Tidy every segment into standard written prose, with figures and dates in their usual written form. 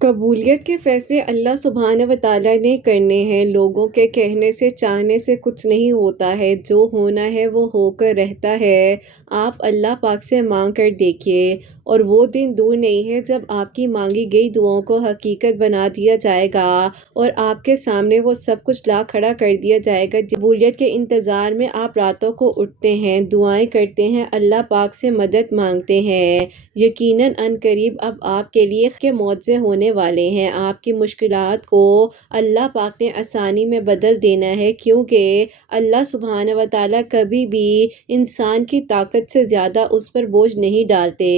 قبولیت کے فیصلے اللہ سبحانہ و تعالیٰ نے کرنے ہیں۔ لوگوں کے کہنے سے چاہنے سے کچھ نہیں ہوتا ہے، جو ہونا ہے وہ ہو کر رہتا ہے۔ آپ اللہ پاک سے مانگ کر دیکھیے، اور وہ دن دور نہیں ہے جب آپ کی مانگی گئی دعاؤں کو حقیقت بنا دیا جائے گا، اور آپ کے سامنے وہ سب کچھ لا کھڑا کر دیا جائے گا۔ قبولیت کے انتظار میں آپ راتوں کو اٹھتے ہیں، دعائیں کرتے ہیں، اللہ پاک سے مدد مانگتے ہیں۔ یقیناً عنقریب اب آپ کے لیے کے معجزے ہونے والے ہیں۔ آپ کی مشکلات کو اللہ پاک نے آسانی میں بدل دینا ہے، کیونکہ اللہ سبحانہ و تعالیٰ کبھی بھی انسان کی طاقت سے زیادہ اس پر بوجھ نہیں ڈالتے۔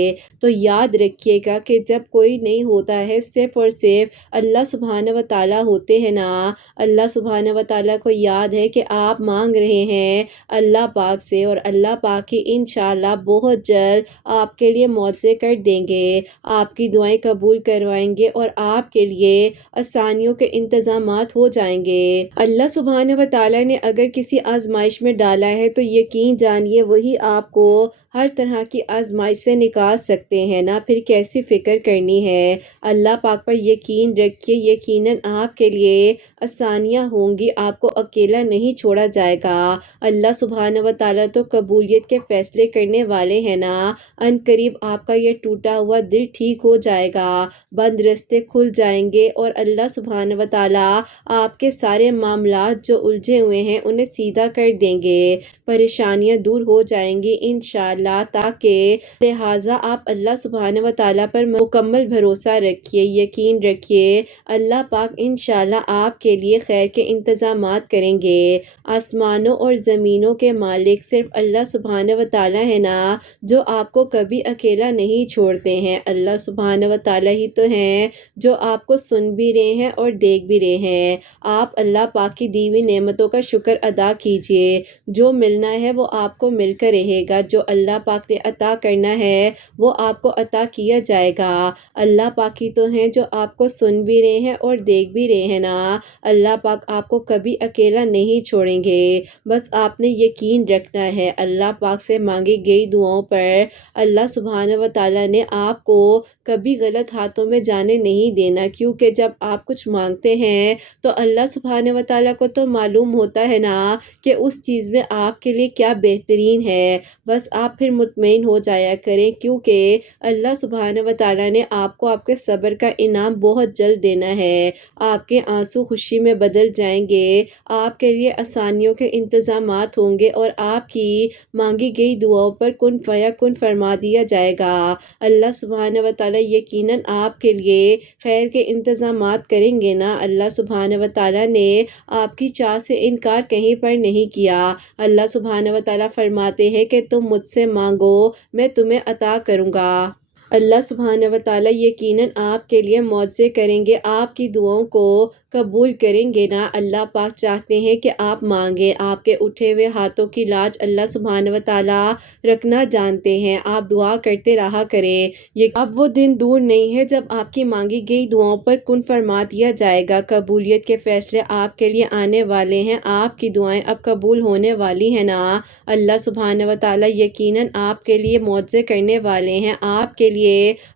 تو یاد رکھیے گا کہ جب کوئی نہیں ہوتا ہے، صرف اور صرف اللہ سبحانہ و تعالیٰ ہوتے ہیں نا۔ اللہ سبحانہ و تعالیٰ کو یاد ہے کہ آپ مانگ رہے ہیں اللہ پاک سے، اور اللہ پاک ہی انشاءاللہ بہت جلد آپ کے لیے معجزے کر دیں گے، آپ کی دعائیں قبول کروائیں گے، اور آپ کے لیے آسانیوں کے انتظامات ہو جائیں گے۔ اللہ سبحانہ و تعالیٰ نے اگر کسی آزمائش میں ڈالا ہے تو یقین جانیے وہی آپ کو ہر طرح کی آزمائش سے نکال سکتے ہیں نا، پھر کیسی فکر کرنی ہے۔ اللہ پاک پر یقین رکھیے، یقیناً آپ کے لیے آسانیاں ہوں گی، آپ کو اکیلا نہیں چھوڑا جائے گا۔ اللہ سبحانہ و تعالیٰ تو قبولیت کے فیصلے کرنے والے ہیں نا۔ عنقریب آپ کا یہ ٹوٹا ہوا دل ٹھیک ہو جائے گا، بند راستے کھل جائیں گے، اور اللہ سبحانہ و تعالیٰ آپ کے سارے معاملات جو الجھے ہوئے ہیں انہیں سیدھا کر دیں گے، پریشانیاں دور ہو جائیں گی انشاءاللہ۔ تاکہ لہٰذا آپ اللہ سبحانہ و تعالیٰ پر مکمل بھروسہ رکھیے، یقین رکھیے، اللہ پاک انشاءاللہ آپ کے لیے خیر کے انتظامات کریں گے۔ آسمانوں اور زمینوں کے مالک صرف اللہ سبحانہ و تعالیٰ ہے نا، جو آپ کو کبھی اکیلا نہیں چھوڑتے ہیں۔ اللہ سبحانہ و تعالیٰ ہی تو ہیں جو آپ کو سن بھی رہے ہیں اور دیکھ بھی رہے ہیں۔ آپ اللہ پاک کی دی ہوئی نعمتوں کا شکر ادا کیجیے، جو ملنا ہے وہ آپ کو مل کر رہے گا، جو اللہ پاک نے عطا کرنا ہے وہ آپ کو عطا کیا جائے گا۔ اللہ پاک ہی تو ہیں جو آپ کو سن بھی رہے ہیں اور دیکھ بھی رہے ہیں نا۔ اللہ پاک آپ کو کبھی اکیلا نہیں چھوڑیں گے، بس آپ نے یقین رکھنا ہے۔ اللہ پاک سے مانگی گئی دعاؤں پر اللہ سبحانہ و تعالیٰ نے آپ کو کبھی غلط ہاتھوں میں جانے نہیں دینا، کیونکہ جب آپ کچھ مانگتے ہیں تو اللہ سبحانہ و تعالیٰ کو تو معلوم ہوتا ہے نا کہ اس چیز میں آپ کے لیے کیا بہترین ہے۔ بس آپ پھر مطمئن ہو جایا کریں، کیونکہ اللہ سبحانہ و تعالیٰ نے آپ کو آپ کے صبر کا انعام بہت جلد دینا ہے۔ آپ کے آنسو خوشی میں بدل جائیں گے، آپ کے لیے آسانیوں کے انتظامات ہوں گے، اور آپ کی مانگی گئی دعاؤں پر کن فیکن فرما دیا جائے گا۔ اللہ سبحانہ و تعالیٰ یقیناً آپ کے لیے خیر کے انتظامات کریں گے نا۔ اللہ سبحانہ و تعالیٰ نے آپ کی چاہ سے انکار کہیں پر نہیں کیا۔ اللہ سبحانہ و تعالیٰ فرماتے ہیں کہ تم مجھ سے مانگو میں تمہیں عطا کروں گا۔ اللہ سبحانہ و تعالیٰ یقیناً آپ کے لیے معجزے کریں گے، آپ کی دعاؤں کو قبول کریں گے نا۔ اللہ پاک چاہتے ہیں کہ آپ مانگیں، آپ کے اٹھے ہوئے ہاتھوں کی لاج اللہ سبحانہ و تعالیٰ رکھنا جانتے ہیں۔ آپ دعا کرتے رہا کریں، اب وہ دن دور نہیں ہے جب آپ کی مانگی گئی دعاؤں پر کن فرما دیا جائے گا۔ قبولیت کے فیصلے آپ کے لیے آنے والے ہیں، آپ کی دعائیں اب قبول ہونے والی ہیں نا۔ اللہ سبحانہ و تعالیٰ یقیناً آپ کے لیے معجزے کرنے والے ہیں، آپ کے لیے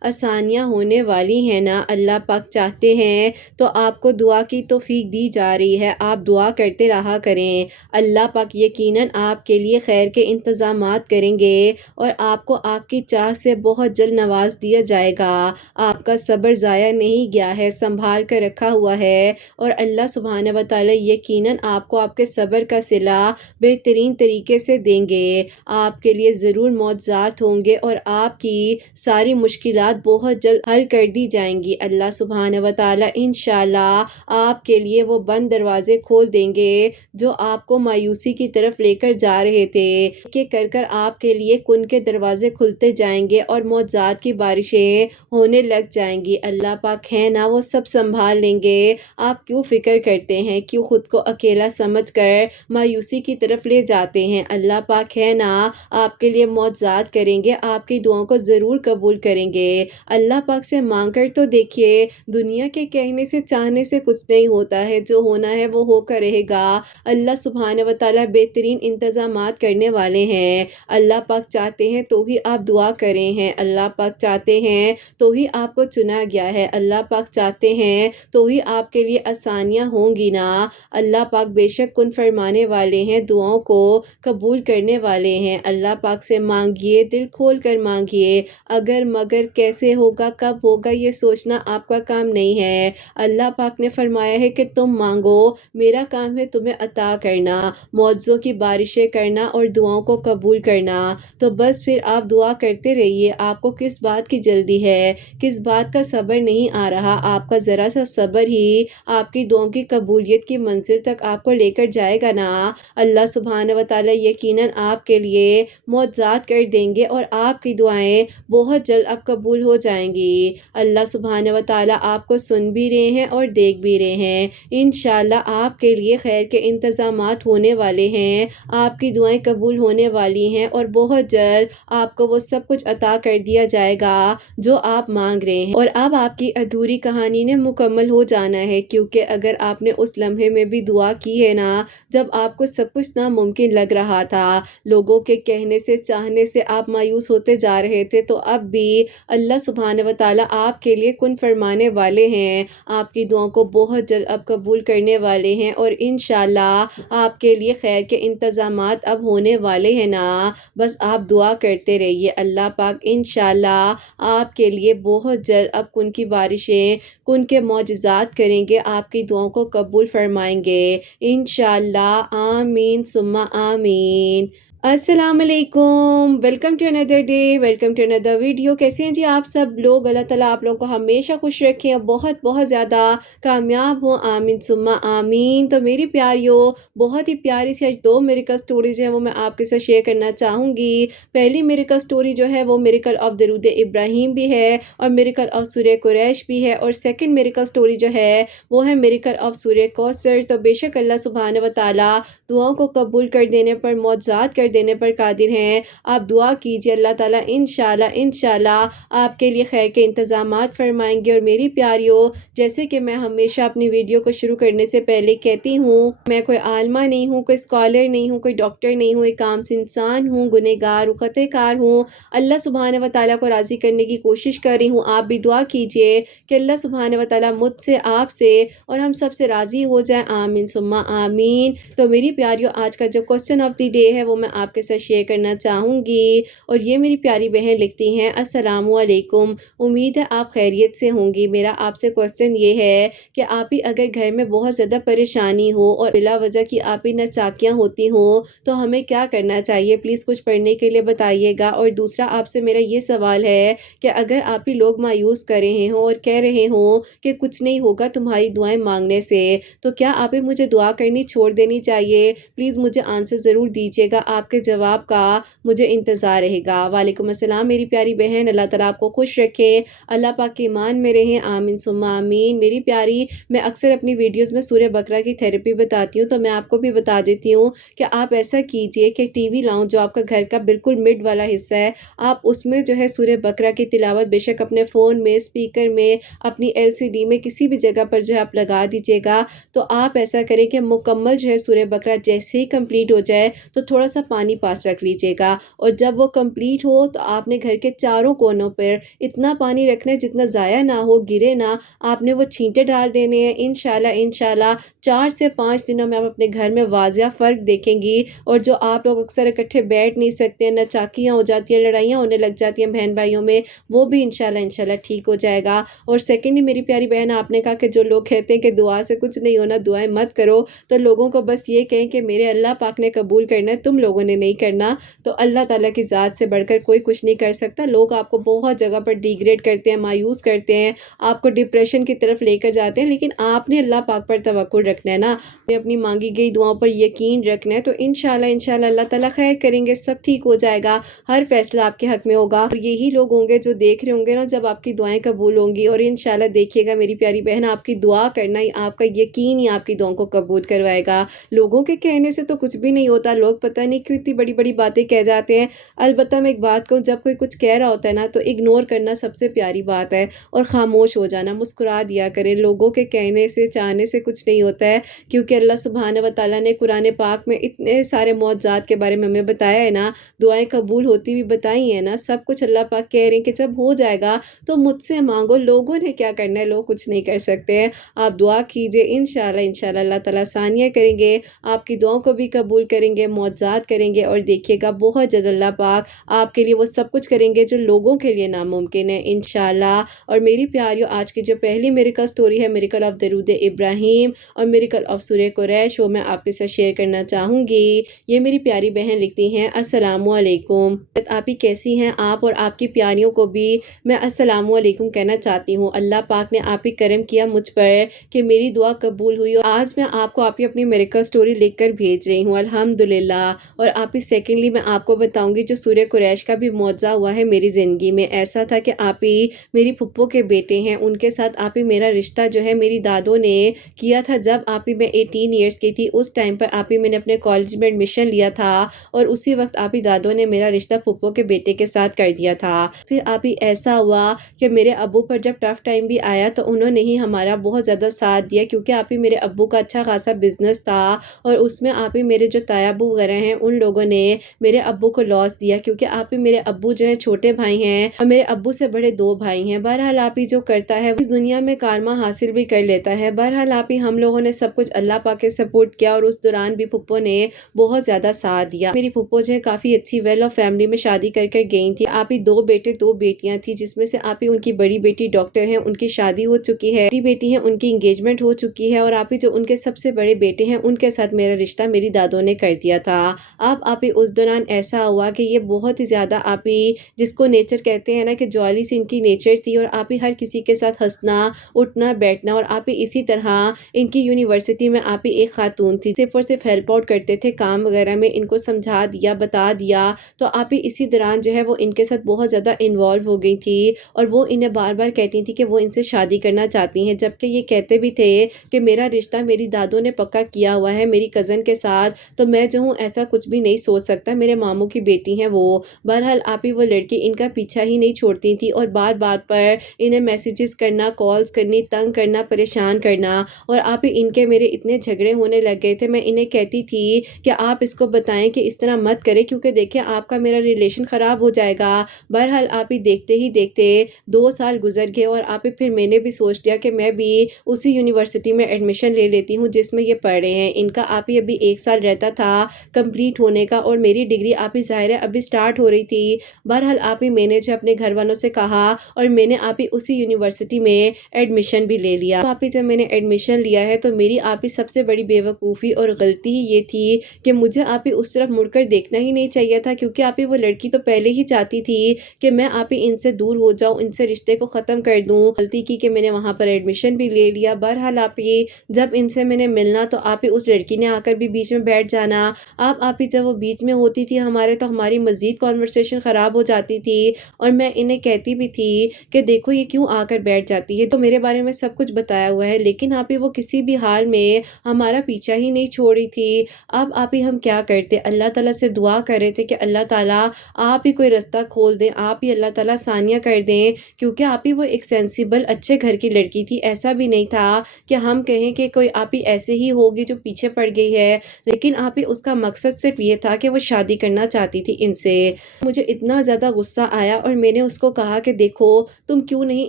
آسانیاں ہونے والی ہیں نا۔ اللہ پاک چاہتے ہیں تو آپ کو دعا کی توفیق دی جا رہی ہے، آپ دعا کرتے رہا کریں۔ اللہ پاک یقیناً آپ کے لیے خیر کے انتظامات کریں گے، اور آپ کو آپ کی چاہ سے بہت جلد نواز دیا جائے گا۔ آپ کا صبر ضائع نہیں گیا ہے، سنبھال کر رکھا ہوا ہے، اور اللہ سبحانہ و تعالیٰ یقیناً آپ کو آپ کے صبر کا صلہ بہترین طریقے سے دیں گے۔ آپ کے لیے ضرور معجزات ہوں گے، اور آپ کی ساری مشکلات بہت جلد حل کر دی جائیں گی۔ اللہ سبحانہ و تعالیٰ انشاءاللہ آپ کے لیے وہ بند دروازے کھول دیں گے جو آپ کو مایوسی کی طرف لے کر جا رہے تھے، کہ کر آپ کے لیے کن کے دروازے کھلتے جائیں گے، اور معجزات کی بارشیں ہونے لگ جائیں گی۔ اللہ پاک ہے نا، وہ سب سنبھال لیں گے۔ آپ کیوں فکر کرتے ہیں، کیوں خود کو اکیلا سمجھ کر مایوسی کی طرف لے جاتے ہیں؟ اللہ پاک ہے نا، آپ کے لیے معجزات کریں گے، آپ کی دعاؤں کو ضرور قبول کریں گے۔ اللہ پاک سے مانگ کر تو تو دیکھیے دنیا کے کہنے سے چاہنے سے کچھ نہیں ہوتا ہے، جو ہونا ہے وہ ہو کر رہے گا۔ اللہ سبحانہ و تعالیٰ بہترین انتظامات کرنے والے ہیں۔ اللہ پاک چاہتے ہیں تو ہی آپ دعا کریں ہیں، اللہ پاک چاہتے ہیں تو ہی آپ کو چنا گیا ہے، اللہ پاک چاہتے ہیں تو ہی آپ کے لیے آسانیاں ہوں گی نا۔ اللہ پاک بے شک کن فرمانے والے ہیں، دعاؤں کو قبول کرنے والے ہیں۔ اللہ پاک سے مانگیے، دل کھول کر مانگیے، اگر مگر کیسے ہوگا کب ہوگا یہ سوچنا آپ کا کام نہیں ہے۔ اللہ پاک نے فرمایا ہے کہ تم مانگو، میرا کام ہے تمہیں عطا کرنا، معجزوں کی بارشیں کرنا اور دعاؤں کو قبول کرنا۔ تو بس پھر آپ دعا کرتے رہیے، آپ کو کس بات کی جلدی ہے، کس بات کا صبر نہیں آ رہا، آپ کا ذرا سا صبر ہی آپ کی دعاؤں کی قبولیت کی منزل تک آپ کو لے کر جائے گا نا۔ اللہ سبحانہ و تعالیٰ یقیناً آپ کے لیے معجزات کر دیں گے اور آپ کی دعائیں بہت جلد اب قبول ہو جائیں گی۔ اللہ سبحانہ و تعالیٰ آپ کو سن بھی رہے ہیں اور دیکھ بھی رہے ہیں۔ انشاءاللہ آپ کے لیے خیر کے انتظامات ہونے والے ہیں، آپ کی دعائیں قبول ہونے والی ہیں اور بہت جلد آپ کو وہ سب کچھ عطا کر دیا جائے گا جو آپ مانگ رہے ہیں۔ اور اب آپ کی ادھوری کہانی نے مکمل ہو جانا ہے، کیونکہ اگر آپ نے اس لمحے میں بھی دعا کی ہے نا جب آپ کو سب کچھ ناممکن لگ رہا تھا، لوگوں کے کہنے سے چاہنے سے آپ مایوس ہوتے جا رہے تھے، تو اب بھی اللہ سبحانہ و تعالیٰ آپ کے لیے کن فرمانے والے ہیں، آپ کی دعاؤں کو بہت جلد اب قبول کرنے والے ہیں اور انشاءاللہ آپ کے لیے خیر کے انتظامات اب ہونے والے ہیں نا۔ بس آپ دعا کرتے رہیے، اللہ پاک انشاءاللہ آپ کے لیے بہت جلد اب کن کی بارشیں، کن کے معجزات کریں گے، آپ کی دعاؤں کو قبول فرمائیں گے انشاءاللہ۔ آمین ثم آمین۔ السلام علیکم، welcome to another day, welcome to another video. کیسے ہیں جی آپ سب لوگ؟ اللہ تعالیٰ آپ لوگوں کو ہمیشہ خوش رکھیں اور بہت بہت زیادہ کامیاب ہوں، آمین ثم آمین۔ تو میری پیاریوں، بہت ہی پیاری سی آج دو میریکل سٹوری جو ہے وہ میں آپ کے ساتھ شیئر کرنا چاہوں گی۔ پہلی میریکل سٹوری جو ہے وہ میریکل آف درود ابراہیم بھی ہے اور میریکل آف سورہ قریش بھی ہے، اور سیکنڈ میریکل سٹوری جو ہے وہ ہے میریکل آف سورہ کوثر۔ تو بے شک اللہ سبحانہ و تعالیٰ دعاؤں کو قبول کر دینے پر، معجزات کر دینے پر قادر ہیں۔ آپ دعا کیجئے، اللہ تعالیٰ انشاءاللہ آپ کے لیے خیر کے انتظامات فرمائیں گے۔ اور میری پیاریوں، جیسے کہ میں ہمیشہ اپنی ویڈیو کو شروع کرنے سے پہلے کہتی ہوں، میں کوئی عالمہ نہیں ہوں، کوئی اسکالر نہیں ہوں، کوئی ڈاکٹر نہیں ہوں، ایک عام سی انسان ہوں، گنہگار ہوں، خطا کار ہوں، اللہ سبحانہ و تعالیٰ کو راضی کرنے کی کوشش کر رہی ہوں۔ آپ بھی دعا کیجئے کہ اللہ سبحانہ و تعالیٰ مجھ سے، آپ سے اور ہم سب سے راضی ہو جائے، آمین ثم آمین۔ تو میری پیاریوں، آج کا جو کوسچن آف دی ڈے ہے وہ میں آپ کے ساتھ شیئر کرنا چاہوں گی، اور یہ میری پیاری بہن لکھتی ہیں، السلام علیکم، امید ہے آپ خیریت سے ہوں گی۔ میرا آپ سے کوسچن یہ ہے کہ آپ ہی اگر گھر میں بہت زیادہ پریشانی ہو اور بلا وجہ کی آپ ہی ناچاکیاں ہوتی ہوں تو ہمیں کیا کرنا چاہیے؟ پلیز کچھ پڑھنے کے لیے بتائیے گا۔ اور دوسرا آپ سے میرا یہ سوال ہے کہ اگر آپ ہی لوگ مایوس کر رہے ہوں اور کہہ رہے ہوں کہ کچھ نہیں ہوگا تمہاری دعائیں مانگنے سے، تو کیا آپ ہی مجھے دعا کرنی چھوڑ دینی چاہیے؟ پلیز مجھے آنسر ضرور دیجیے گا، آپ کے جواب کا مجھے انتظار رہے گا۔ وعلیکم السلام میری پیاری بہن، اللہ تعالیٰ آپ کو خوش رکھے، اللہ پاک کے ایمان میں رہیں، آمین ثم آمین۔ میری پیاری، میں اکثر اپنی ویڈیوز میں سورہ بقرہ کی تھیراپی بتاتی ہوں، تو میں آپ کو بھی بتا دیتی ہوں کہ آپ ایسا کیجئے کہ ٹی وی لاؤنج جو آپ کا گھر کا بالکل مڈ والا حصہ ہے، آپ اس میں جو ہے سورہ بقرہ کی تلاوت بے شک اپنے فون میں، اسپیکر میں، اپنی LCD میں، کسی بھی جگہ پر جو ہے آپ لگا دیجیے گا۔ تو آپ ایسا کریں کہ مکمل جو ہے سورہ بقرہ جیسے ہی کمپلیٹ ہو جائے تو تھوڑا سا پانی پاس رکھ لیجیے گا، اور جب وہ کمپلیٹ ہو تو آپ نے گھر کے چاروں کونوں پر اتنا پانی رکھنا ہے جتنا ضائع نہ ہو، گرے نہ، آپ نے وہ چھینٹے ڈال دینے ہیں۔ انشاءاللہ 4 سے 5 دنوں میں آپ اپنے گھر میں واضح فرق دیکھیں گی، اور جو آپ لوگ اکثر اکٹھے بیٹھ نہیں سکتے ہیں، ناچاکیاں ہو جاتی ہیں، لڑائیاں ہونے لگ جاتی ہیں بہن بھائیوں میں، وہ بھی انشاءاللہ ٹھیک ہو جائے گا۔ اور سیکنڈلی میری پیاری بہن، آپ نے کہا کہ جو لوگ کہتے ہیں کہ دعا سے کچھ نہیں ہونا، دعائیں مت کرو، تو لوگوں کو بس یہ کہیں کہ میرے اللہ پاک نے قبول کرنا ہے، تم لوگوں نے نہیں کرنا۔ تو اللہ تعالیٰ کی ذات سے بڑھ کر کوئی کچھ نہیں کر سکتا۔ لوگ آپ کو بہت جگہ پر ڈیگریڈ کرتے ہیں، مایوس کرتے ہیں، آپ کو ڈپریشن کی طرف لے کر جاتے ہیں، لیکن آپ نے اللہ پاک پر توکل رکھنا ہے نا، اپنی مانگی گئی دعاؤں پر یقین رکھنا ہے، تو انشاءاللہ اللہ تعالیٰ خیر کریں گے، سب ٹھیک ہو جائے گا، ہر فیصلہ آپ کے حق میں ہوگا۔ اور یہی لوگ ہوں گے جو دیکھ رہے ہوں گے نا جب آپ کی دعائیں قبول ہوں گی، اور انشاءاللہ دیکھیے گا میری پیاری بہن، آپ کی دعا کرنا ہی، آپ کا یقین ہی آپ کی دعاؤں کو قبول کروائے گا۔ لوگوں کے کہنے سے تو کچھ بھی نہیں ہوتا، لوگ پتہ نہیں کیوں اتنی بڑی بڑی باتیں کہہ جاتے ہیں۔ البتہ میں ایک بات کہوں، جب کوئی کچھ کہہ رہا ہوتا ہے نا تو اگنور کرنا سب سے پیاری بات ہے اور خاموش ہو جانا، مسکرا دیا کریں۔ لوگوں کے کہنے سے چاہنے سے کچھ نہیں ہوتا ہے، کیونکہ اللہ سبحانہ و تعالیٰ نے قرآن پاک میں اتنے سارے معجزات کے بارے میں ہمیں بتایا ہے نا، دعائیں قبول ہوتی بھی بتائی ہیں نا، سب کچھ اللہ پاک کہہ رہے ہیں کہ جب ہو جائے گا تو مجھ سے مانگو، لوگوں نے کیا کرنا ہے، لوگ کچھ نہیں کر سکتے ہیں۔ آپ دعا کیجئے، انشاءاللہ اللہ تعالیٰ ثانیہ کریں گے، آپ کی دعاؤں کو بھی قبول کریں گے، معجزات کریں گے، اور دیکھیے گا بہت جلد اللہ پاک آپ کے لیے وہ سب کچھ کریں گے جو لوگوں کے لیے ناممکن ہے، انشاءاللہ۔ اور میری پیاریو، آج کی جو پہلی میریکل سٹوری ہے، میریکل آف درود ابراہیم اور میریکل آف سورہ قریش، وہ میں آپ کے ساتھ شیئر کرنا چاہوں گی۔ یہ میری پیاری بہن لکھتی ہیں، السلام علیکم، آپ ہی کیسی ہیں آپ، اور آپ کی پیاریوں کو بھی میں السلام علیکم کہنا چاہتی ہوں۔ اللہ پاک نے آپ ہی کرم کیا مجھ پر کہ میری دعا قبول ہوئی، اور آج میں آپ کو آپ کی اپنی میریکل سٹوری لکھ کر بھیج رہی ہوں، الحمدللہ۔ اور آپ ہی سیکنڈلی میں آپ کو بتاؤں گی جو سورہ قریش کا بھی معجزہ ہوا ہے میری زندگی میں۔ ایسا تھا کہ آپ ہی میری پھپھو کے بیٹے ہیں، ان کے ساتھ آپ ہی میرا رشتہ جو ہے میری دادوں نے کیا تھا جب آپ ہی میں 18 ایئرس کی تھی۔ اس ٹائم پر آپ ہی میں نے اپنے کالج میں ایڈمیشن لیا تھا، اور اسی وقت آپ ہی دادوں نے میرا رشتہ پھپھو کے بیٹے کے ساتھ کر دیا تھا۔ پھر آپ ہی ایسا ہوا کہ میرے ابو پر جب ٹف ٹائم بھی آیا تو انہوں نے ہی ہمارا بہت زیادہ ساتھ دیا، کیونکہ آپ ہی میرے ابو کا اچھا خاصا بزنس تھا، اور اس میں آپ ہی میرے جو تایا ابو وغیرہ ہیں ان لوگوں نے میرے ابو کو لاس دیا، کیونکہ آپ ہی میرے ابو جو ہیں چھوٹے بھائی ہیں اور میرے ابو سے بڑے 2 بھائی ہیں۔ بہرحال آپ ہی جو کرتا ہے اس دنیا میں کارما حاصل بھی کر لیتا ہے۔ بہرحال آپ ہی ہم لوگوں نے سب کچھ اللہ پاک کے سپورٹ کیا، اور اس دوران بھی پھپھو نے بہت زیادہ ساتھ دیا۔ میری پھپھو جو ہے کافی اچھی ویل آف فیملی میں شادی کر کے گئی تھی۔ آپ ہی 2 بیٹے 2 بیٹیاں تھی، جس میں سے آپ ہی ان کی بڑی بیٹی ڈاکٹر ہیں، ان کی شادی ہو چکی ہے، چھوٹی بیٹی ہے ان کی انگیجمنٹ ہو چکی ہے، اور آپ ہی جو ان کے سب سے بڑے بیٹے ہیں ان کے ساتھ میرا رشتہ میری دادوں نے کر دیا تھا۔ اب آپ ہی اس دوران ایسا ہوا کہ یہ بہت ہی زیادہ آپ ہی جس کو نیچر کہتے ہیں نا کہ جوالی سی ان کی نیچر تھی، اور آپ ہی ہر کسی کے ساتھ ہنسنا اٹھنا بیٹھنا، اور آپ ہی اسی طرح ان کی یونیورسٹی میں آپ ہی ایک خاتون تھی، صرف اور صرف ہیلپ آؤٹ کرتے تھے کام وغیرہ میں، ان کو سمجھا دیا بتا دیا، تو آپ ہی اسی دوران جو ہے وہ ان کے ساتھ بہت زیادہ انوالو ہو گئی تھی، اور وہ انہیں بار بار کہتی تھی کہ وہ ان سے شادی کرنا چاہتی ہیں، جبکہ یہ کہتے بھی تھے کہ میرا رشتہ میری دادوں نے پکا کیا ہوا ہے میری کزن کے ساتھ، تو میں جو ہوں ایسا کچھ بھی نہیں سوچ سکتا، میرے ماموں کی بیٹی ہیں وہ۔ بہرحال آپ ہی وہ لڑکی ان کا پیچھا ہی نہیں چھوڑتی تھی، اور بار بار پر انہیں میسیجز کرنا، کالز کرنی، تنگ کرنا، پریشان کرنا، اور آپ ہی ان کے میرے اتنے جھگڑے ہونے لگ گئے تھے۔ میں انہیں کہتی تھی کہ آپ اس کو بتائیں کہ اس طرح مت کرے، کیونکہ دیکھیں آپ کا میرا ریلیشن خراب ہو جائے گا۔ بہرحال آپ ہی دیکھتے ہی دیکھتے 2 سال گزر گئے، اور آپ ہی پھر میں نے بھی سوچ لیا کہ میں بھی اسی یونیورسٹی میں ایڈمیشن لے لیتی ہوں جس میں یہ پڑھ رہے ہیں۔ ان کا آپ ہی ابھی 1 سال رہتا تھا کمپلیٹ ہونے کا، اور میری ڈگری آپ ہی ظاہر ہے ابھی سٹارٹ ہو رہی تھی۔ بہرحال آپ ہی میں نے جو اپنے گھر والوں سے کہا، اور میں نے آپ ہی اسی یونیورسٹی میں ایڈمیشن بھی لے لیا۔ آپ ہی جب میں نے ایڈمیشن لیا ہے تو میری آپ ہی سب سے بڑی بے وقوفی اور غلطی ہی یہ تھی کہ مجھے آپ ہی اس طرف مڑ کر دیکھنا ہی نہیں چاہیے تھا، کیونکہ آپ ہی وہ لڑکی تو پہلے ہی چاہتی تھی کہ میں آپ ہی ان سے دور ہو جاؤں، ان سے رشتے کو ختم کر دوں۔ غلطی کی کہ میں نے وہاں پر ایڈمیشن بھی لے لیا۔ بہرحال آپ ہی جب ان سے میں نے ملنا تو آپ ہی اس لڑکی نے آ کر بھی بیچ میں بیٹھ جانا۔ آپ ہی جب وہ بیچ میں ہوتی تھی ہمارے تو ہماری مزید کانورسیشن خراب ہو جاتی تھی، اور میں انہیں کہتی بھی تھی کہ دیکھو یہ کیوں آ کر بیٹھ جاتی ہے، تو میرے بارے میں سب کچھ بتایا ہوا ہے، لیکن آپ ہی وہ کسی بھی حال میں ہمارا پیچھا ہی نہیں چھوڑی تھی۔ اب آپ ہی ہم کیا کرتے، اللہ تعالیٰ سے دعا کر رہے تھے کہ اللہ تعالیٰ آپ ہی کوئی رستہ کھول دیں، آپ ہی اللہ تعالیٰ ثانیہ کر دیں، کیونکہ آپ ہی وہ ایک سینسیبل اچھے گھر کی لڑکی تھی۔ ایسا بھی نہیں تھا کہ ہم کہیں کہ کوئی آپ ہی ایسے ہی ہوگی جو پیچھے پڑ گئی ہے، لیکن آپ ہی اس کا مقصد صرف یہ تھا کہ وہ شادی کرنا چاہتی تھی ان سے۔ مجھے اتنا زیادہ غصہ آیا، اور میں نے اس کو کہا کہ دیکھو تم کیوں نہیں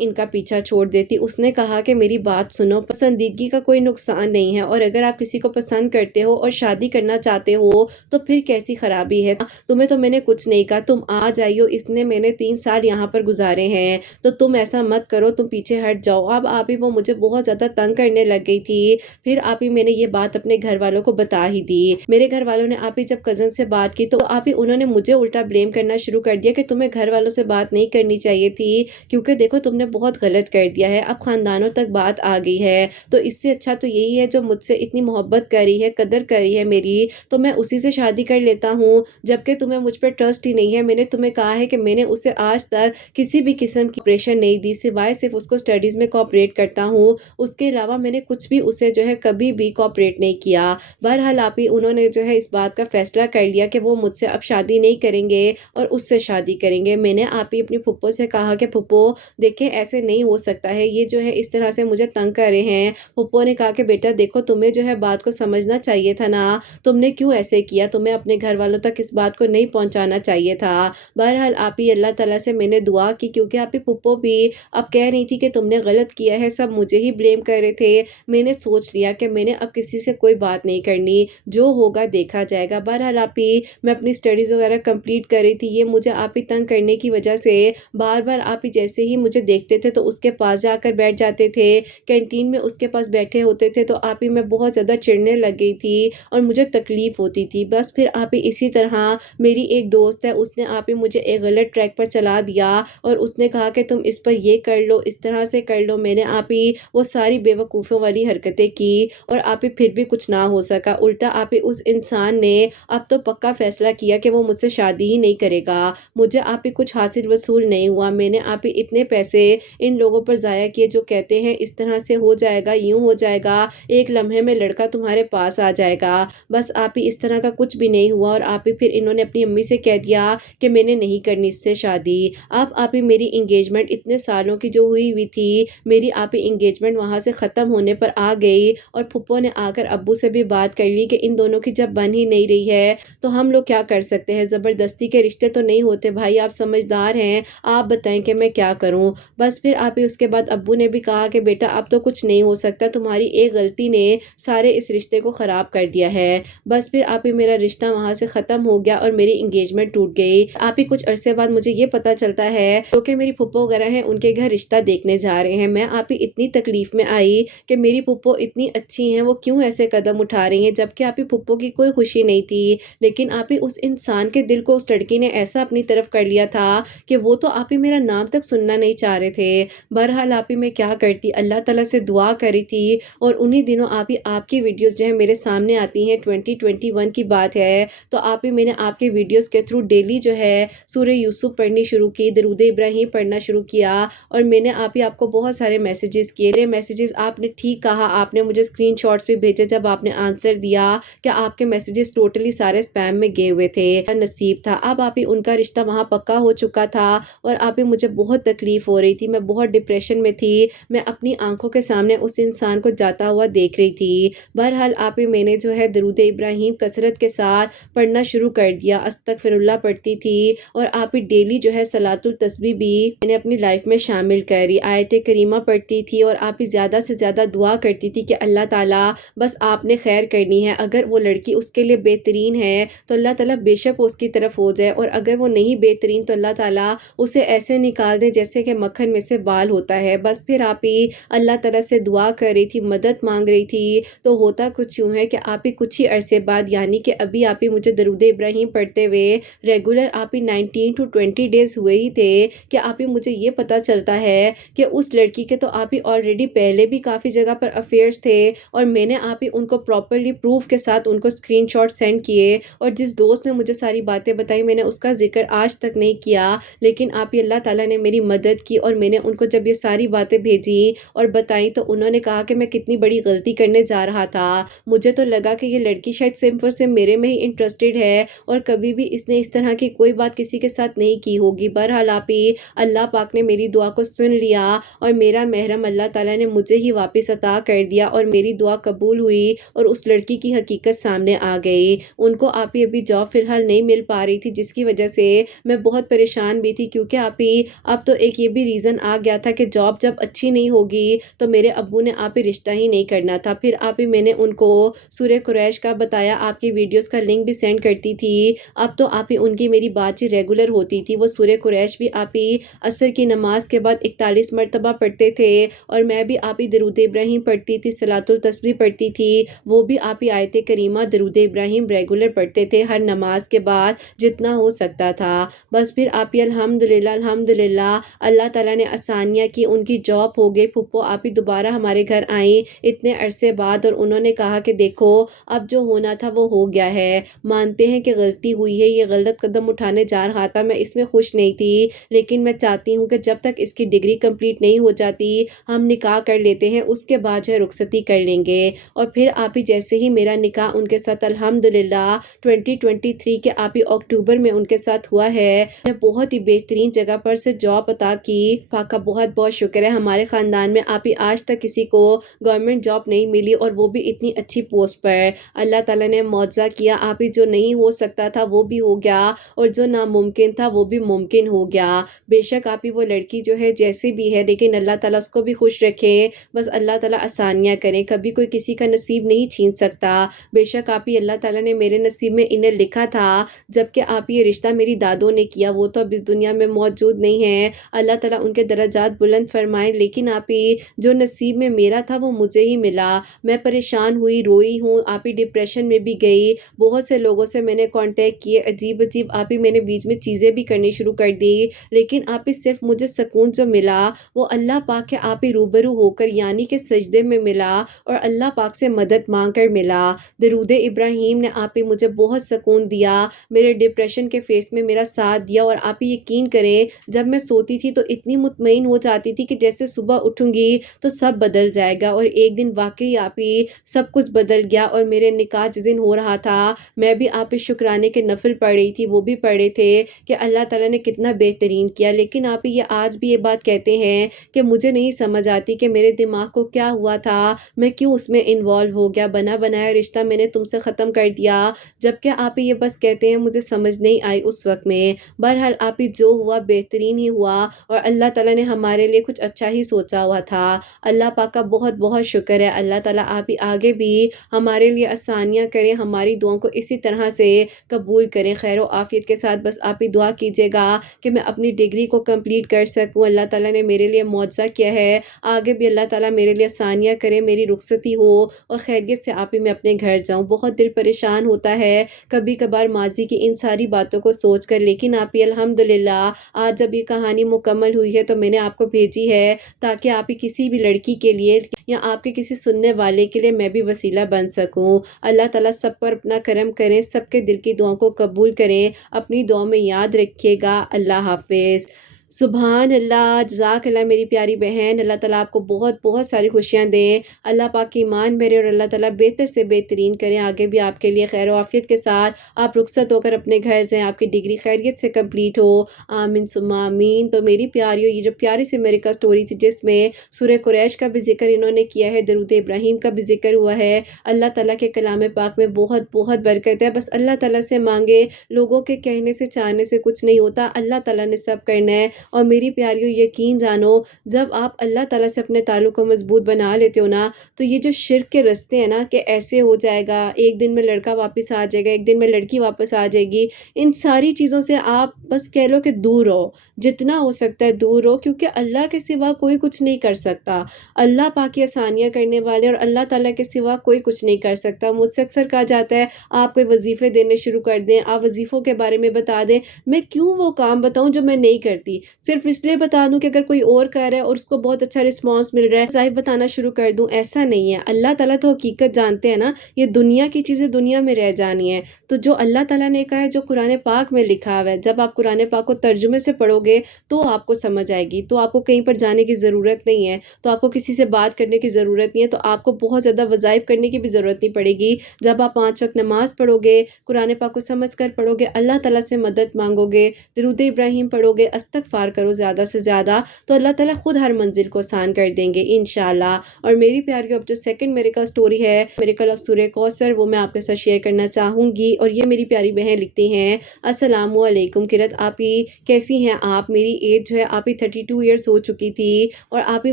ان کا پیچھا چھوڑ دیتی۔ اس نے کہا کہ میری بات سنو، پسندیدگی کا کوئی نقصان نہیں ہے، اور اگر آپ کسی کو پسند کرتے ہو اور شادی کرنا چاہتے ہو تو پھر کیسی خرابی ہے، تمہیں تو میں نے کچھ نہیں کہا، تم آ جائیو، اس نے میں نے 3 سال یہاں پر گزارے ہیں، تو تم ایسا مت کرو، تم پیچھے ہٹ جاؤ۔ اب آپ ہی وہ مجھے بہت زیادہ تنگ کرنے لگ گئی تھی۔ پھر آپ ہی میں نے یہ بات اپنے گھر والوں کو بتا ہی دی۔ میرے گھر والوں نے آپ ہی جب کزن سے بات کی تو آپ ہی انہوں نے مجھے الٹا بلیم کرنا شروع کر دیا کہ تمہیں گھر والوں سے بات نہیں کرنی چاہیے تھی، کیونکہ دیکھو تم نے بہت غلط کر دیا ہے، اب خاندانوں تک بات آ گئی ہے، تو اس سے اچھا تو یہی ہے جو مجھ سے اتنی محبت کری ہے، قدر کری ہے میری، تو میں اسی سے شادی کر لیتا ہوں، جبکہ تمہیں مجھ پہ ٹرسٹ ہی نہیں ہے۔ میں نے تمہیں کہا ہے کہ میں نے اسے آج تک کسی بھی قسم کی کوآپریشن نہیں دی، سوائے صرف اس کو اسٹڈیز میں کوآپریٹ کرتا ہوں، اس کے علاوہ میں نے کچھ بھی اسے جو ہے کبھی بھی کوآپریٹ نہیں کیا۔ بہرحال آپ ہی انہوں نے جو ہے اس بات کا فیصلہ فیصلہ کر لیا کہ وہ مجھ سے اب شادی نہیں کریں گے اور اس سے شادی کریں گے۔ میں نے آپ ہی اپنی پھپھو سے کہا کہ پھپھو دیکھیں ایسے نہیں ہو سکتا ہے، یہ جو ہے اس طرح سے مجھے تنگ کر رہے ہیں۔ پھپھو نے کہا کہ بیٹا دیکھو تمہیں جو ہے بات کو سمجھنا چاہیے تھا نا، تم نے کیوں ایسے کیا، تمہیں اپنے گھر والوں تک اس بات کو نہیں پہنچانا چاہیے تھا۔ بہرحال آپ ہی اللہ تعالیٰ سے میں نے دعا کی، کیونکہ آپ ہی پھپھو بھی اب کہہ رہی تھی کہ تم نے غلط کیا ہے، سب مجھے ہی بلیم کر رہے تھے۔ میں نے سوچ لیا کہ میں نے اب کسی سے کوئی بات نہیں کرنی، جو ہوگا دیکھا جائے گا۔ بہرحال آپ ہی میں اپنی اسٹڈیز وغیرہ کمپلیٹ کر رہی تھی، یہ مجھے آپ ہی تنگ کرنے کی وجہ سے بار بار آپ ہی جیسے ہی مجھے دیکھتے تھے تو اس کے پاس جا کر بیٹھ جاتے تھے، کینٹین میں اس کے پاس بیٹھے ہوتے تھے تو آپ ہی میں بہت زیادہ چڑھنے لگ گئی تھی اور مجھے تکلیف ہوتی تھی۔ بس پھر آپ ہی اسی طرح میری ایک دوست ہے، اس نے آپ ہی مجھے ایک غلط ٹریک پر چلا دیا اور اس نے کہا کہ تم اس پر یہ کر لو، اس طرح سے کر لو۔ میں نے آپ ہی وہ ساری بے وقوفوں والی حرکتیں کی اور آپ ہی پھر بھی کچھ نہ ہو سکا۔ الٹا آپ ہی اس انسان نے اب تو پکا فیصلہ کیا کہ وہ مجھ سے شادی ہی نہیں کرے گا۔ مجھے آپ ہی کچھ حاصل وصول نہیں ہوا، میں نے آپ ہی اتنے پیسے ان لوگوں پر ضائع کیے جو کہتے ہیں اس طرح سے ہو جائے گا، یوں ہو جائے گا، ایک لمحے میں لڑکا تمہارے پاس آ جائے گا۔ بس آپ ہی اس طرح کا کچھ بھی نہیں ہوا اور آپ ہی پھر انہوں نے اپنی امی سے کہہ دیا کہ میں نے نہیں کرنی اس سے شادی۔ اب آپ ہی میری انگیجمنٹ اتنے سالوں کی جو ہوئی ہوئی تھی، میری آپ ہی انگیجمنٹ وہاں سے ختم ہونے پر آ گئی اور پھپھو نے آ کر ابو سے بھی بات کر لی کہ ان دونوں کی جب بن ہی نہیں رہی ہے تو ہم لوگ کیا کر سکتے ہیں، زبردستی کے رشتے تو نہیں ہوتے بھائی، آپ سمجھدار ہیں، آپ بتائیں کہ میں کیا کروں۔ بس پھر آپ ہی اس کے بعد ابو نے بھی کہا کہ بیٹا اب تو کچھ نہیں ہو سکتا، تمہاری ایک غلطی نے سارے اس رشتے کو خراب کر دیا ہے۔ بس پھر آپ ہی میرا رشتہ وہاں سے ختم ہو گیا اور میری انگیجمنٹ ٹوٹ گئی۔ آپ ہی کچھ عرصے بعد مجھے یہ پتا چلتا ہے جو کہ میری پھپھو وغیرہ ہیں ان کے گھر رشتہ دیکھنے جا رہے ہیں۔ میں آپ ہی اتنی تکلیف میں آئی کہ میری پھپھو اتنی اچھی ہیں، وہ کیوں ایسے قدم اٹھا رہی ہیں، جبکہ آپ ہی پھپھو کی کوئی خوشی نہیں تھی، لیکن آپ ہی اس انسان کے دل کو اس لڑکی نے ایسا اپنی طرف کر لیا تھا کہ وہ تو آپ ہی میرا نام تک سننا نہیں چاہ رہے تھے۔ بہرحال آپ ہی میں کیا کرتی، اللہ تعالیٰ سے دعا کری تھی اور انہی دنوں آپ کی ویڈیوز جو ہے میرے سامنے آتی ہیں، 2021 کی بات ہے، تو آپ ہی میں نے آپ کے ویڈیوز کے تھرو ڈیلی جو ہے سورہ یوسف پڑھنی شروع کی، درود ابراہیم پڑھنا شروع کیا اور میں نے آپ کو بہت سارے میسیجز کیے۔ میسیجز آپ نے ٹھیک کہا، آپ نے مجھے اسکرین شاٹس بھی بھیجے جب آپ نے آنسر دیا کہ آپ کے میسیجز ٹوٹلی سارے سپیم میں گئے ہوئے تھے، نصیب تھا۔ اب آپ ہی ان کا رشتہ وہاں پکا ہو چکا تھا اور آپ ہی مجھے بہت تکلیف ہو رہی تھی، میں بہت ڈپریشن میں تھی، میں اپنی آنکھوں کے سامنے اس انسان کو جاتا ہوا دیکھ رہی تھی۔ بہرحال آپ ہی میں نے جو ہے درود ابراہیم کثرت کے ساتھ پڑھنا شروع کر دیا، استغفر اللہ پڑھتی تھی اور آپ ہی ڈیلی جو ہے صلاۃ التسبیح بھی میں نے اپنی لائف میں شامل کری، آیت کریمہ پڑھتی تھی اور آپ ہی زیادہ سے زیادہ دعا کرتی تھی کہ اللہ تعالیٰ بس آپ نے خیر کرنی ہے، اگر وہ لڑکی اس کے لیے بہترین ہے تو اللہ تعالیٰ بے شک اس کی طرف ہو جائے اور اگر وہ نہیں بہترین تو اللہ تعالیٰ اسے ایسے نکال دے جیسے کہ مکھن میں سے بال ہوتا ہے۔ بس پھر آپ ہی اللہ تعالیٰ سے دعا کر رہی تھی، مدد مانگ رہی تھی، تو ہوتا کچھ یوں ہے کہ آپ ہی کچھ ہی عرصے بعد یعنی کہ ابھی آپ ہی مجھے درود ابراہیم پڑھتے ہوئے ریگولر آپ ہی 19 to 20 ڈیز ہوئے ہی تھے کہ آپ ہی مجھے یہ پتا چلتا ہے کہ اس لڑکی کے تو آپ ہی آلریڈی پہلے بھی کافی جگہ پر افیئرس تھے اور میں نے آپ ہی ان کو پراپرلی پروف کے ساتھ ان کو اسکرین شاٹ سینڈ کیے اور جس دوست نے مجھے ساری باتیں بتائی میں نے اس کا ذکر آج تک نہیں کیا، لیکن آپ ہی اللہ تعالیٰ نے میری مدد کی اور میں نے ان کو جب یہ ساری باتیں بھیجی اور بتائیں تو انہوں نے کہا کہ میں کتنی بڑی غلطی کرنے جا رہا تھا، مجھے تو لگا کہ یہ لڑکی شاید صرف اور صرف میرے میں ہی انٹرسٹڈ ہے اور کبھی بھی اس نے اس طرح کی کوئی بات کسی کے ساتھ نہیں کی ہوگی۔ بہرحال آپ ہی اللہ پاک نے میری دعا کو سن لیا اور میرا محرم اللہ تعالیٰ نے مجھے ہی واپس عطا کر دیا اور میری دعا قبول ہوئی اور اس لڑکی کی حقیقت سامنے آ گئی۔ ان کو آپ ہی ابھی جاب فی الحال نہیں مل پا رہی تھی جس کی وجہ سے میں بہت پریشان بھی تھی، کیونکہ آپ ہی اب تو ایک یہ بھی ریزن آ گیا تھا کہ جاب جب اچھی نہیں ہوگی تو میرے ابو نے آپ ہی رشتہ ہی نہیں کرنا تھا۔ پھر آپ ہی میں نے ان کو سورہ قریش کا بتایا، آپ کی ویڈیوز کا لنک بھی سینڈ کرتی تھی، اب تو آپ ہی ان کی میری بات چیت ریگولر ہوتی تھی، وہ سورہ قریش بھی آپ ہی عصر کی نماز کے بعد 41 مرتبہ پڑھتے تھے اور میں بھی آپ ہی درود ابراہیم پڑھتی تھی، صلاۃ التسبیح پڑھتی تھی، وہ بھی آپ ہی آیت کریمہ درود ابراہیم ریگولر پڑھتے تھے ہر نماز کے بعد جتنا ہو سکتا تھا۔ بس پھر آپ ہی الحمدللہ اللہ تعالیٰ نے آسانیاں کی، ان کی جاب ہو گئی، پھپھو آپ ہی دوبارہ ہمارے گھر آئیں اتنے عرصے بعد اور انہوں نے کہا کہ دیکھو اب جو ہونا تھا وہ ہو گیا ہے، مانتے ہیں کہ غلطی ہوئی ہے، یہ غلط قدم اٹھانے جا رہا تھا، میں اس میں خوش نہیں تھی، لیکن میں چاہتی ہوں کہ جب تک اس کی ڈگری کمپلیٹ نہیں ہو جاتی ہم نکاح کر لیتے ہیں، اس کے بعد جو ہے رخصتی کر لیں گے۔ اور پھر آپ ہی جیسے ہی میرا نکاح ان کے ساتھ الحمدللہ گیا 2023 کے آپ ہی اکتوبر میں ان کے ساتھ ہوا ہے۔ نے بہت ہی بہترین جگہ پر سے جاب عطا کی۔ پاک کا بہت بہت شکر ہے۔ ہمارے خاندان میں آپ ہی آج تک کسی کو گورنمنٹ جاب نہیں ملی اور وہ بھی اتنی اچھی پوسٹ پر۔ اللہ تعالیٰ نے معجزہ کیا، آپ ہی جو نہیں ہو سکتا تھا وہ بھی ہو گیا اور جو ناممکن تھا وہ بھی ممکن ہو گیا۔ بے شک آپ ہی وہ لڑکی جو ہے جیسے بھی ہے لیکن اللہ تعالیٰ اس کو بھی خوش رکھے، بس اللہ تعالیٰ آسانیاں کریں، کبھی کوئی کسی کا نصیب نہیں چھین سکتا۔ بے شک آپ ہی اللہ تعالیٰ نے میرے نصیب میں انہیں لکھا تھا، جبکہ آپ یہ رشتہ میری دادوں نے کیا، وہ تو اب اس دنیا میں موجود نہیں ہے، اللہ تعالیٰ ان کے درجات بلند فرمائے، لیکن آپ ہی جو نصیب میں میرا تھا وہ مجھے ہی ملا۔ میں پریشان ہوئی، روئی ہوں، آپ ہی ڈپریشن میں بھی گئی، بہت سے لوگوں سے میں نے کانٹیکٹ کیے، عجیب عجیب آپ ہی میں نے بیچ میں چیزیں بھی کرنی شروع کر دی، لیکن آپ ہی صرف مجھے سکون جو ملا وہ اللہ پاک کے آپ ہی روبرو ہو کر یعنی کہ سجدے میں ملا اور اللہ پاک سے مدد مانگ کر ملا۔ درود ابراہیم نے آپ ہی مجھے بہت سکون دیا، میرے ڈپریشن کے فیس میں میرا ساتھ دیا، اور آپ ہی یقین کریں جب میں سوتی تھی تو اتنی مطمئن ہو جاتی تھی کہ جیسے صبح اٹھوں گی تو سب بدل جائے گا، اور ایک دن واقعی آپ ہی سب کچھ بدل گیا، اور میرے نکاح جس دن ہو رہا تھا میں بھی آپ ہی شکرانے کے نفل پڑھ رہی تھی، وہ بھی پڑھ رہے تھے کہ اللہ تعالیٰ نے کتنا بہترین کیا۔ لیکن آپ ہی یہ آج بھی یہ بات کہتے ہیں کہ مجھے نہیں سمجھ آتی کہ میرے دماغ کو کیا ہوا تھا، میں کیوں اس میں انوالو ہو گیا، بنا بنایا رشتہ میں نے تم سے ختم کر دیا، جبکہ آپ ہی یہ بس کہتے ہیں مجھے سمجھ نہیں آئی اس وقت میں۔ بہرحال آپ ہی جو ہوا بہترین ہی ہوا، اور اللہ تعالیٰ نے ہمارے لیے کچھ اچھا ہی سوچا ہوا تھا۔ اللہ پاک کا بہت بہت شکر ہے۔ اللہ تعالیٰ آپ ہی آگے بھی ہمارے لیے آسانیاں کریں، ہماری دعاؤں کو اسی طرح سے قبول کریں۔ خیر و عافیت کے ساتھ بس آپ ہی دعا کیجیے گا کہ میں اپنی ڈگری کو کمپلیٹ کر سکوں۔ اللہ تعالیٰ نے میرے لیے معجزہ کیا ہے، آگے بھی اللہ تعالیٰ میرے لیے آسانیاں کرے، میری رخصتی ہو اور خیریت سے آپ ہی میں اپنے گھر جاؤں۔ بہت دل پریشان ہوتا ہے کبھی کبھار ماضی کی ان ساری باتوں کو سوچ کر، لیکن آپ ہی الحمدللہ آج جب یہ کہانی مکمل ہوئی ہے تو میں نے آپ کو بھیجی ہے تاکہ آپ ہی کسی بھی لڑکی کے لیے یا آپ کے کسی سننے والے کے لیے میں بھی وسیلہ بن سکوں۔ اللہ تعالیٰ سب پر اپنا کرم کریں، سب کے دل کی دعاؤں کو قبول کریں، اپنی دعاؤں میں یاد رکھیے گا۔ اللہ حافظ۔ سبحان اللہ، جزاک اللہ میری پیاری بہن، اللہ تعالیٰ آپ کو بہت بہت ساری خوشیاں دیں، اللہ پاک کی ایمان بھرے اور اللہ تعالیٰ بہتر سے بہترین کریں، آگے بھی آپ کے لیے خیر و عافیت کے ساتھ آپ رخصت ہو کر اپنے گھر جائیں، آپ کی ڈگری خیریت سے کمپلیٹ ہو، آمین ثم آمین۔ تو میری پیاریو، یہ جو پیاری سی میری کا سٹوری تھی جس میں سورہ قریش کا بھی ذکر انہوں نے کیا ہے، درود ابراہیم کا بھی ذکر ہوا ہے، اللہ تعالیٰ کے کلام پاک میں بہت بہت برکت ہے، بس اللہ تعالیٰ سے مانگے، لوگوں کے کہنے سے چاہنے سے کچھ نہیں ہوتا، اللہ تعالیٰ نے سب کرنا ہے۔ اور میری پیاریو یقین جانو، جب آپ اللہ تعالیٰ سے اپنے تعلق کو مضبوط بنا لیتے ہو نا، تو یہ جو شرک کے رستے ہیں نا کہ ایسے ہو جائے گا، ایک دن میں لڑکا واپس آ جائے گا، ایک دن میں لڑکی واپس آ جائے گی، ان ساری چیزوں سے آپ بس کہہ لو کہ دور رہو، جتنا ہو سکتا ہے دور رہو، کیونکہ اللہ کے سوا کوئی کچھ نہیں کر سکتا، اللہ پاک کی آسانیاں کرنے والے اور اللہ تعالیٰ کے سوا کوئی کچھ نہیں کر سکتا۔ مجھ سے اکثر کہا جاتا ہے آپ کوئی وظیفے دینے شروع کر دیں، آپ وظیفوں کے بارے میں بتا دیں، میں کیوں وہ کام بتاؤں جو میں نہیں کرتی، صرف اس لیے بتا دوں کہ اگر کوئی اور کر رہا ہے اور اس کو بہت اچھا رسپانس مل رہا ہے صاحب بتانا شروع کر دوں، ایسا نہیں ہے۔ اللہ تعالیٰ تو حقیقت جانتے ہیں نا، یہ دنیا کی چیزیں دنیا میں رہ جانی ہے، تو جو اللہ تعالیٰ نے کہا ہے، جو قرآن پاک میں لکھا ہوا ہے، جب آپ قرآن پاک کو ترجمے سے پڑھو گے تو آپ کو سمجھ آئے گی، تو آپ کو کہیں پر جانے کی ضرورت نہیں ہے، تو آپ کو کسی سے بات کرنے کی ضرورت نہیں ہے، تو آپ کو بہت زیادہ وظائف کرنے کی بھی ضرورت نہیں پڑے گی۔ جب آپ 5 وقت نماز پڑھو گے، قرآن پاک کو سمجھ کر پڑھو گے، اللہ تعالیٰ سے مدد مانگو گے، درود ابراہیم پڑھو گے، استغفار کرو زیادہ سے زیادہ، تو اللہ تعالیٰ خود ہر منزل کو آسان کر دیں گے انشاءاللہ۔ اور میری پیاریو، اب جو سیکنڈ میریکل سٹوری ہے، میریکل آف سورہ کوثر، وہ میں آپ کے ساتھ شیئر کرنا چاہوں گی، اور یہ میری پیاری بہن لکھتی ہیں، السلام علیکم قرت، آپ ہی کیسی ہیں آپ؟ میری ایج جو ہے آپ ہی 32 ایئرس ہو چکی تھی، اور آپ ہی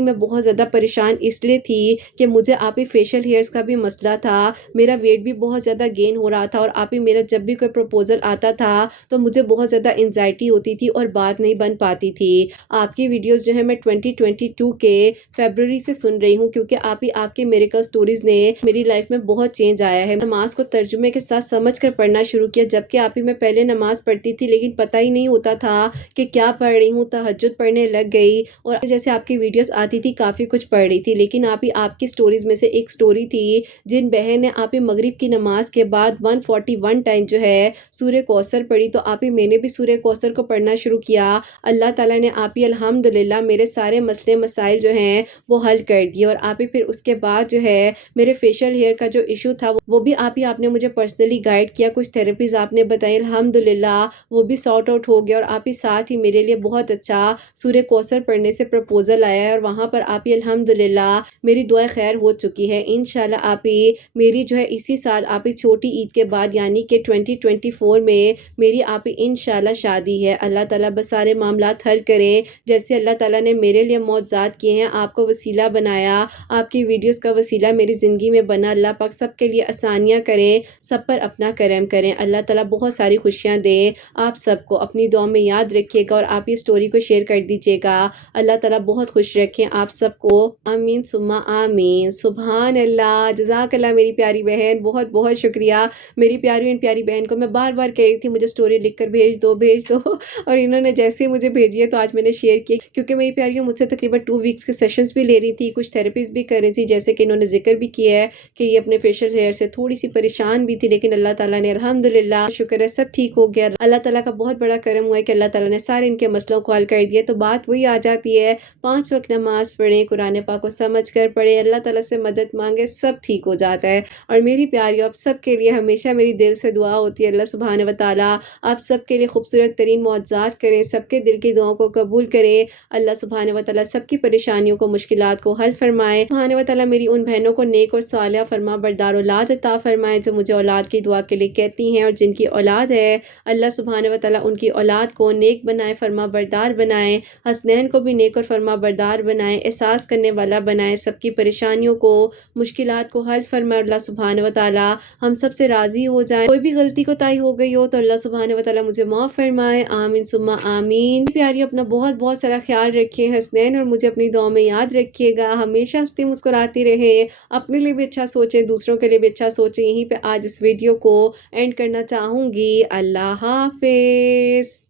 میں بہت زیادہ پریشان اس لیے تھی کہ مجھے آپ ہی فیشل ہیئرس کا بھی مسئلہ تھا، میرا ویٹ بھی بہت زیادہ گین ہو رہا تھا، اور آپ ہی میرا جب بھی کوئی پروپوزل آتا تھا تو مجھے بہت زیادہ انزائٹی ہوتی تھی اور بات نہیں بن پاتی تھی۔ آپ کی ویڈیوز جو ہے میں 2022 کے فیبروری سے سن رہی ہوں، کیونکہ آپ کی میریکل سٹوریز نے میری لائف میں بہت چینج آیا ہے۔ نماز کو ترجمے کے ساتھ سمجھ کر پڑھنا شروع کیا، جبکہ آپ ہی میں پہلے نماز پڑھتی تھی لیکن پتہ ہی نہیں ہوتا تھا کہ کیا پڑھ رہی ہوں، تہجد پڑھنے لگ گئی، اور جیسے آپ کی ویڈیوز آتی تھی کافی کچھ پڑھ رہی تھی، لیکن آپ کی سٹوریز میں سے ایک سٹوری تھی جن بہن نے آپ ہی مغرب کی نماز کے بعد 141 ٹائم جو ہے سورہ کوثر پڑھی، تو آپ ہی میں نے بھی سورہ کوثر کو پڑھنا شروع کیا۔ اللہ تعالیٰ نے آپ ہی الحمدللہ میرے سارے مسئلے مسائل جو ہیں وہ حل کر دیے، اور آپ ہی پھر اس کے بعد جو ہے میرے فیشیل ہیئر کا جو ایشو تھا وہ بھی آپ نے مجھے پرسنلی گائیڈ کیا، کچھ تھراپیز آپ نے بتائی، الحمدللہ وہ بھی سارٹ آؤٹ ہو گیا، اور آپ ہی ساتھ ہی میرے لیے بہت اچھا سورہ کوثر پڑھنے سے پرپوزل آیا ہے، اور وہاں پر آپ ہی الحمدللہ میری دعا خیر ہو چکی ہے۔ انشاءاللہ آپ ہی میری جو ہے اسی سال آپ ہی چھوٹی عید کے بعد یعنی کہ 2024 میں میری آپ ہی انشاءاللہ شادی ہے۔ اللہ تعالیٰ بس سارے معاملات حل کریں، جیسے اللہ تعالیٰ نے میرے لیے معجزات کیے ہیں، آپ کو وسیلہ بنایا، آپ کی ویڈیوز کا وسیلہ میری زندگی میں بنا، اللہ پاک سب کے لیے آسانیاں کریں، سب پر اپنا کرم کریں، اللہ تعالیٰ بہت ساری خوشیاں دیں آپ سب کو، اپنی دعا میں یاد رکھیے گا، اور آپ یہ سٹوری کو شیئر کر دیجیے گا۔ اللہ تعالیٰ بہت خوش رکھیں آپ سب کو، آمین ثم آمین۔ سبحان اللہ، جزاک اللہ میری پیاری بہن، بہت بہت شکریہ میری پیاری پیاری بہن کو۔ میں بار بار کہہ رہی تھی مجھے سٹوری لکھ کر بھیج دو بھیج دو، اور انہوں نے جیسے ہی مجھے بھیجی ہے تو آج میں نے شیئر کی، کیونکہ میری پیاریوں مجھ سے تقریباً 2 ویکس کے سیشنز بھی لے رہی تھی، کچھ تھراپیز بھی کر رہی تھی، جیسے کہ انہوں نے ذکر بھی کیا ہے کہ یہ اپنے فیشیل ہیئر سے تھوڑی سی پریشان بھی تھی، لیکن اللہ تعالیٰ نے الحمدللہ شکر ہے سب ٹھیک ہو گیا۔ اللہ تعالیٰ کا بہت بڑا کرم ہوا ہے کہ اللہ تعالیٰ نے سارے ان کے مسئلوں کو حل کر دیا۔ تو بات وہی آ جاتی ہے، 5 وقت نماز پڑھیں، قرآن پاک کو سمجھ کر پڑھیں، اللہ تعالیٰ سے مدد مانگے، سب ٹھیک ہو جاتا ہے۔ اور میری پیاریوں آپ سب کے لیے ہمیشہ میری دل سے دعا ہوتی ہے، اللہ سبحانہ و تعالیٰ آپ سب کے لیے خوبصورت ترین معجزات کریں، سب کے دل کی دعاؤں کو قبول کرے، اللہ سبحانہ و تعالیٰ سب کی پریشانیوں کو مشکلات کو حل فرمائے، سبحانہ و تعالیٰ میری ان بہنوں کو نیک اور صالحہ فرما بردار اولاد عطا فرمائے جو مجھے اولاد کی دعا کے لیے کہتی ہیں، اور جن کی اولاد ہے اللہ سبحانہ و تعالیٰ ان کی اولاد کو نیک بنائے، فرما بردار بنائے، حسنین کو بھی نیک اور فرما بردار بنائے، احساس کرنے والا بنائے، سب کی پریشانیوں کو مشکلات کو حل فرمائے، اللہ سبحانہ و تعالیٰ ہم سب سے راضی ہو جائیں، کوئی بھی غلطی کوتاہی ہو گئی ہو تو اللہ سبحانہ و تعالیٰ مجھے معاف فرمائے، آمین ثم آمین۔ پیاری اپنا بہت بہت سارا خیال رکھیے حسنین، اور مجھے اپنی دعاؤں میں یاد رکھیے گا، ہمیشہ ہنستی مسکراتی رہے، اپنے لیے بھی اچھا سوچیں، دوسروں کے لیے بھی اچھا سوچیں۔ یہیں پہ آج اس ویڈیو کو اینڈ کرنا چاہوں گی، اللہ حافظ۔